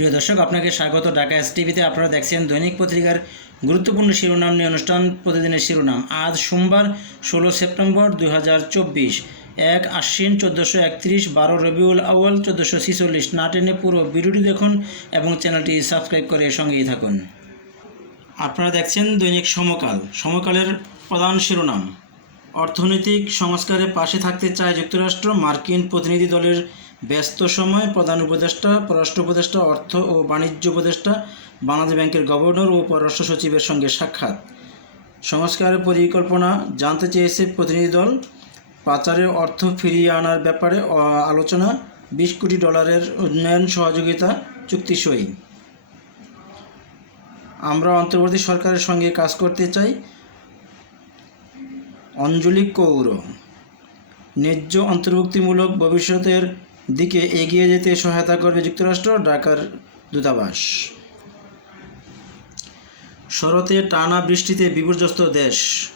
প্রিয় দর্শক, আপনাকে স্বাগত। ঢাকা এস টিভিতে আপনারা দেখছেন দৈনিক পত্রিকার গুরুত্বপূর্ণ শিরোনাম নিয়ে অনুষ্ঠান। প্রতিদিনের শিরোনাম, আজ সোমবার ষোলো সেপ্টেম্বর চব্বিশ। এক আশ্বিন চোদ্দোশো একত্রিশ, বারো রবিউল আউয়াল, চোদ্দোশো ছিচল্লিশ না টেনে পুরো ভিডিওটি দেখুন এবং চ্যানেলটি সাবস্ক্রাইব করে সঙ্গেই থাকুন। আপনারা দেখছেন দৈনিক সমকাল। সমকালের প্রধান শিরোনাম, অর্থনৈতিক সংস্কারে পাশে থাকতে চায় যুক্তরাষ্ট্র, মার্কিন প্রতিনিধি দলের ব্যস্ত সময় প্রধান উপদেষ্টা, পররাষ্ট্র উপদেষ্টা, অর্থ ও বাণিজ্য উপদেষ্টা, বাংলাদেশ ব্যাংকের গভর্নর ও পররাষ্ট্র সচিবের সঙ্গে সাক্ষাৎ। সংস্কারের পরিকল্পনা, জানতে চেয়েছে প্রতিনিধি দল পাচারের অর্থ ফিরিয়ে আনার ব্যাপারে আলোচনা, বিশ কোটি ডলারের উন্নয়ন সহযোগিতা, চুক্তি সই। আমরা অন্তর্বর্তী সরকারের সঙ্গে কাজ করতে চাই। অঞ্জলি কৌর, ন্যায্য অন্তর্ভুক্তিমূলক ভবিষ্যতের দিকে এগিয়ে যেতে সহায়তা করবে যুক্তরাষ্ট্র, ঢাকার দূতাবাস। শরতে টানা বৃষ্টিতে বিপর্যস্ত দেশ।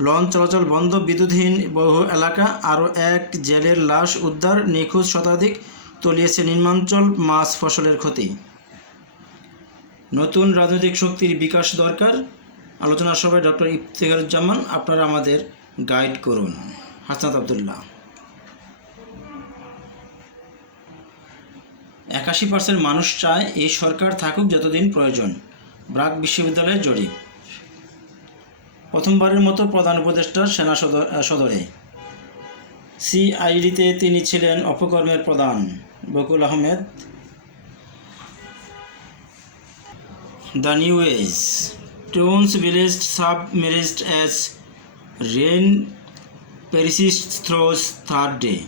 লঞ্চ চলাচল বন্ধ, বিদ্যুৎহীন বহু এলাকা, আরও এক জেলের লাশ উদ্ধার, নিখোঁজ শতাধিক তলিয়েছে নিম্নাঞ্চল, মাছ ফসলের ক্ষতি। নতুন রাজনৈতিক শক্তির বিকাশ দরকার। আলোচনা সভায় ডক্টর ইফতেখারুজ্জামান, আপনারা আমাদের গাইড করুন। হাসনাত আবদুল্লাহ। একাশি পার্সেন্ট মানুষ চায় এই সরকার থাকুক যতদিন প্রয়োজন। ব্রাক বিশ্ববিদ্যালয়ের জরিপ। প্রথমবারের মতো প্রধান উপদেষ্টা সেনা সদর সিআইডিতে তিনি ছিলেন অপকর্মের প্রধান Bakul Ahmed. The new age. age. Tones sub submerged as rain persists through third day.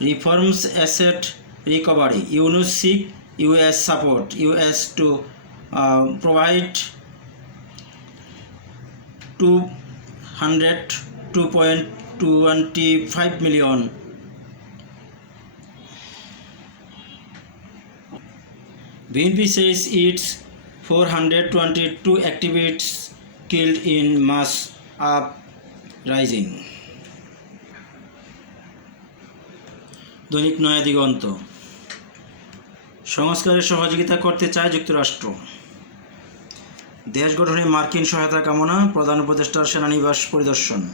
Reforms asset recovery. UNUS seek US support. US to uh, provide 202.25 million BNP says its 422 activists killed in mass uprising. দৈনিক নয়া দিগন্ত। সংস্কারের সহযোগিতা করতে চায় যুক্তরাষ্ট্র। দেশ গঠনে মার্কিন সহায়তা কামনা, প্রধান উপদেষ্টার সেনানিবাস পরিদর্শন।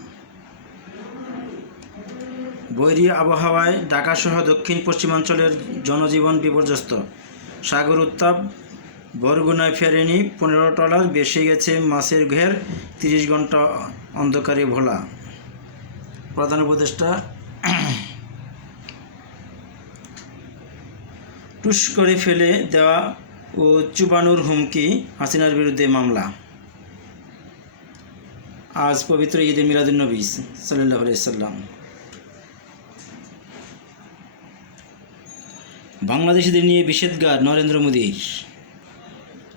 বৈরী আবহাওয়ায় ঢাকাসহ দক্ষিণ পশ্চিমাঞ্চলের জনজীবন বিপর্যস্ত। সাগর উত্তাপ বরগুনায় ফেরেনি, পনেরো টলার বেশি গেছে মাছের ঘের, তিরিশ ঘণ্টা অন্ধকারে ভোলা। প্রধান উপদেষ্টা টুস করে ফেলে দেওয়া ও চুবানুর হুমকি হাসিনার বিরুদ্ধে মামলা। আজ পবিত্র ঈদে মিলাদুন্নবী সাল্লাহ সাল্লাম। বাংলাদেশিদের নিয়ে বিষেধগার নরেন্দ্র মোদীর।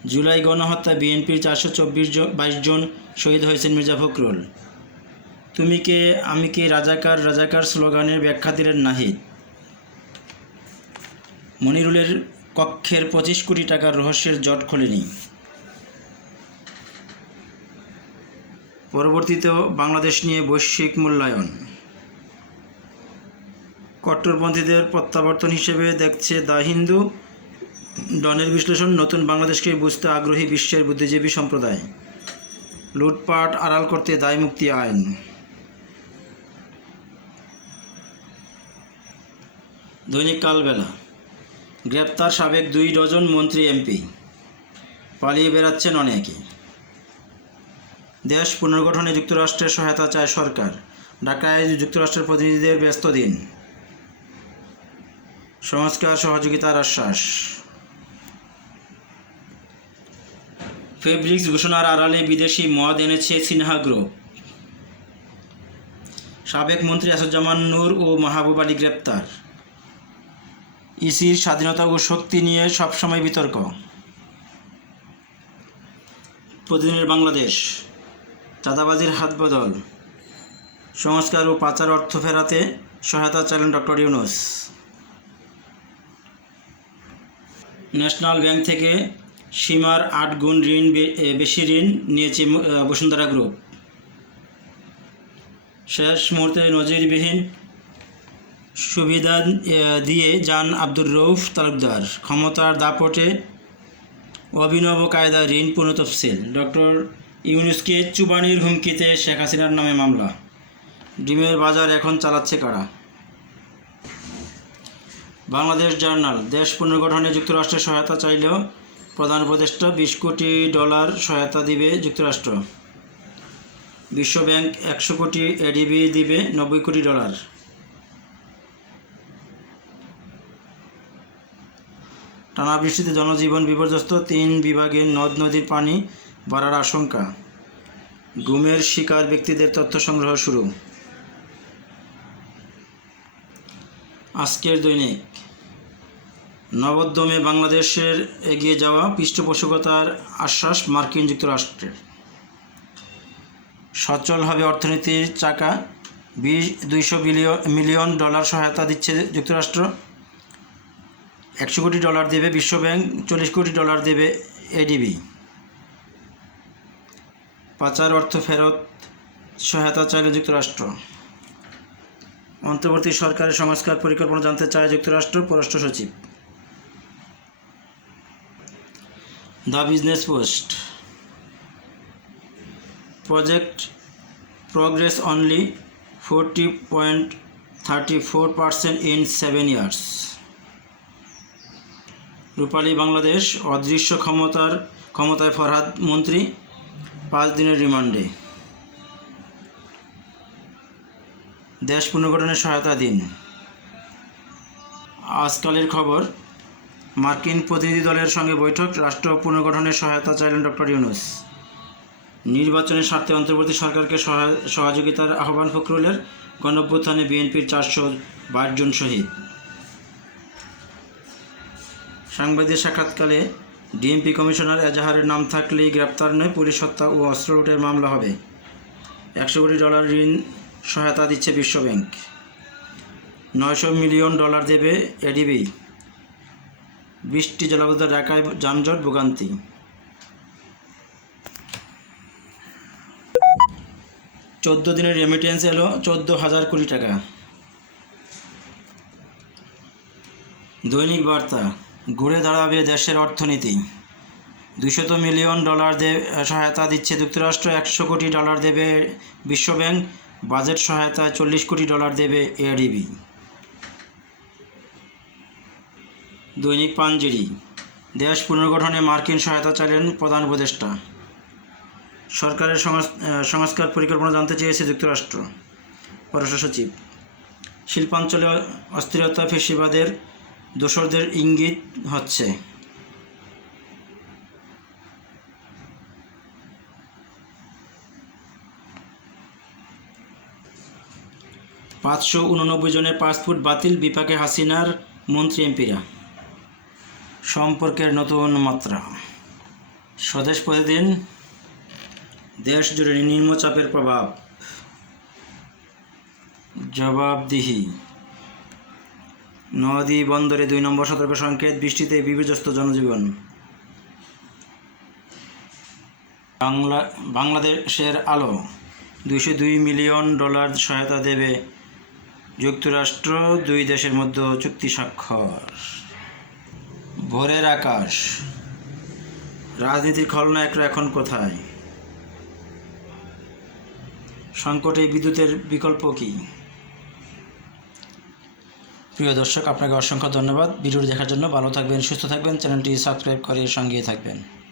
জুলাই গণহত্যা বিএনপির চারশো চব্বিশ জন, বাইশ জন শহীদ হয়েছেন মির্জা ফখরুল। তুমি কে, আমি কে, রাজাকার রাজাকার স্লোগানের ব্যাখ্যা দিলেন নাহিদ। মনিরুলের কক্ষের পঁচিশ কোটি টাকার রহস্যের জট খোলেনি। পরবর্তীতে বাংলাদেশ নিয়ে বৈশ্বিক মূল্যায়ন। কট্টরপন্থীদের প্রত্যাবর্তন হিসেবে দেখছে দ্য হিন্দু ডনের বিশ্লেষণ, নতুন বাংলাদেশকে বুঝতে আগ্রহী বিশ্বের বুদ্ধিজীবী সম্প্রদায়। লুটপাট আড়াল করতে দায়মুক্তি আইন। দৈনিক কালবেলা। গ্রেপ্তার সাবেক দুই ডজন মন্ত্রী এমপি। পালিয়ে বেড়াচ্ছেন অনেকে। দেশ পুনর্গঠনে যুক্তরাষ্ট্রের সহায়তা চায় সরকার। ঢাকায় যুক্তরাষ্ট্রের প্রতিনিধিদের ব্যস্ত দিন। সংস্কার সহযোগিতার আশ্বাস। ফেব্রিক্স ঘোষণার আড়ালে বিদেশি মদ এনেছে সিনহা গ্রুপ সাবেক মন্ত্রী আসাদুজ্জামান নূর ও মাহবুব আলী গ্রেপ্তার। ইসির স্বাধীনতা ও শক্তি নিয়ে সবসময় বিতর্ক। প্রতিদিনের বাংলাদেশ, চাঁদাবাজির হাত বদল সংস্কার ও পাচার অর্থ ফেরাতে সহায়তা চাইলেন ডক্টর ইউনুস। ন্যাশনাল ব্যাংক থেকে সীমার আট গুণ ঋণ বেশি ঋণ নিয়েছে বসুন্ধরা গ্রুপ। শেষ মুহূর্তে নজিরবিহীন সুবিধা দিয়ে যান আব্দুর রৌফ তালুকদার। ক্ষমতার দাপটে অভিনব কায়দা ঋণ পূর্ণ তফসিল। ডক্টর ইউনুসকে চুবানির হুমকিতে শেখ হাসিনার নামে মামলা। ডিমের বাজার এখন চালাচ্ছে কারা? বাংলাদেশ জার্নাল, দেশ পুনর্গঠনে যুক্তরাষ্ট্রের সহায়তা চাইলেও প্রধান উপদেষ্টা বিশ কোটি ডলার সহায়তা দিবে যুক্তরাষ্ট্র। বিশ্বব্যাংক একশো কোটি এডিবি দিবে নব্বই কোটি ডলার। টানা বৃষ্টিতে জনজীবন বিপর্যস্ত তিন বিভাগের নদ নদীর পানি বাড়ার আশঙ্কা। গুমের শিকার ব্যক্তিদের তথ্য সংগ্রহ শুরু। আজকের দৈনিক নবোদ্যমে বাংলাদেশের এগিয়ে যাওয়া পৃষ্ঠপোষকতার আশ্বাস মার্কিন যুক্তরাষ্ট্রের সচল হবে অর্থনীতির চাকা, বিশ, দুইশো বিলিয়ন মিলিয়ন ডলার সহায়তা দিচ্ছে যুক্তরাষ্ট্র। একশো কোটি ডলার দেবে বিশ্বব্যাংক, চল্লিশ কোটি ডলার দেবে এডিবি। পাচার অর্থ ফেরত সহায়তা চাইলে যুক্তরাষ্ট্র। অন্তর্বর্তী সরকারের সংস্কার পরিকল্পনা জানতে চায় যুক্তরাষ্ট্র পররাষ্ট্র সচিব। The business post. Project progress only forty point thirty four percent in seven years. Rupali Bangladesh অদৃশ্য ক্ষমতার ক্ষমতায় ফরহাদ মন্ত্রী, পাঁচ দিনের রিমান্ডে। দেশ পুনর্গঠনের সহায়তা দিন। আজকালের খবর মার্কিন প্রতিনিধি দলের সঙ্গে বৈঠক, রাষ্ট্র পুনর্গঠনের সহায়তা চাইলেন ডক্টর ইউনুস। নির্বাচনের স্বার্থে অন্তর্বর্তী সরকারকে সহায়- সহযোগিতার আহ্বান ফখরুলের গণঅভ্যুত্থানে বিএনপির চারশো বাইশ জন শহীদ। সাংবাদিক সাক্ষাৎকালে ডিএমপি কমিশনার এজাহারের নাম থাকলেই গ্রেপ্তার নয়, পুলিশ হত্যা ও অস্ত্র লুটের মামলা হবে। একশো কোটি ডলার ঋণ সহায়তা দিচ্ছে বিশ্বব্যাংক নয়শো মিলিয়ন ডলার দেবে এডিবি। বৃষ্টি জলাবদ্ধ ঢাকায় যানজট, ভোগান্তি। চোদ্দ দিনের রেমিটেন্স এলো চোদ্দ হাজার কোটি টাকা। দৈনিক বার্তা, ঘুরে দাঁড়াবে দেশের অর্থনীতি। দুশত মিলিয়ন ডলার দে সহায়তা দিচ্ছে যুক্তরাষ্ট্র, একশো কোটি ডলার দেবে বিশ্বব্যাংক, বাজেট সহায়তায় চল্লিশ কোটি ডলার দেবে এডিবি দৈনিক পাঞ্জেরি। দেশ পুনর্গঠনে মার্কিন সহায়তা চাইলেন প্রধান উপদেষ্টা। সরকারের সংস্কার পরিকল্পনা জানতে চেয়েছে যুক্তরাষ্ট্র। পররাষ্ট্র সচিব। শিল্পাঞ্চলে অস্থিরতা ফেসিবাদের দোসরদের ইঙ্গিত হচ্ছে। পাঁচশো উননব্বই জনের পাসপোর্ট বাতিল, বিপাকে হাসিনার মন্ত্রী এমপিরা। সম্পর্কের নতুন মাত্রা। স্বদেশ প্রতিদিন দেশ জুড়ে নিম্নচাপের প্রভাব। জবাবদিহি। নদী বন্দরে দুই নম্বর সতর্ক সংকেত, বৃষ্টিতে বিপর্যস্ত জনজীবন। বাংলা বাংলাদেশের আলো। দুইশো দুই মিলিয়ন ডলার সহায়তা দেবে যুক্তরাষ্ট্র, দুই দেশের মধ্যে চুক্তি স্বাক্ষর। ভোরের আকাশ। রাজনীতির খলনায়করা এখন কোথায়? সংকটে বিদ্যুতের বিকল্প কি? প্রিয় দর্শক, আপনাকে অসংখ্য ধন্যবাদ। ভিডিওটি দেখার জন্য ভালো থাকবেন, সুস্থ থাকবেন। চ্যানেলটি সাবস্ক্রাইব করে সঙ্গে থাকবেন।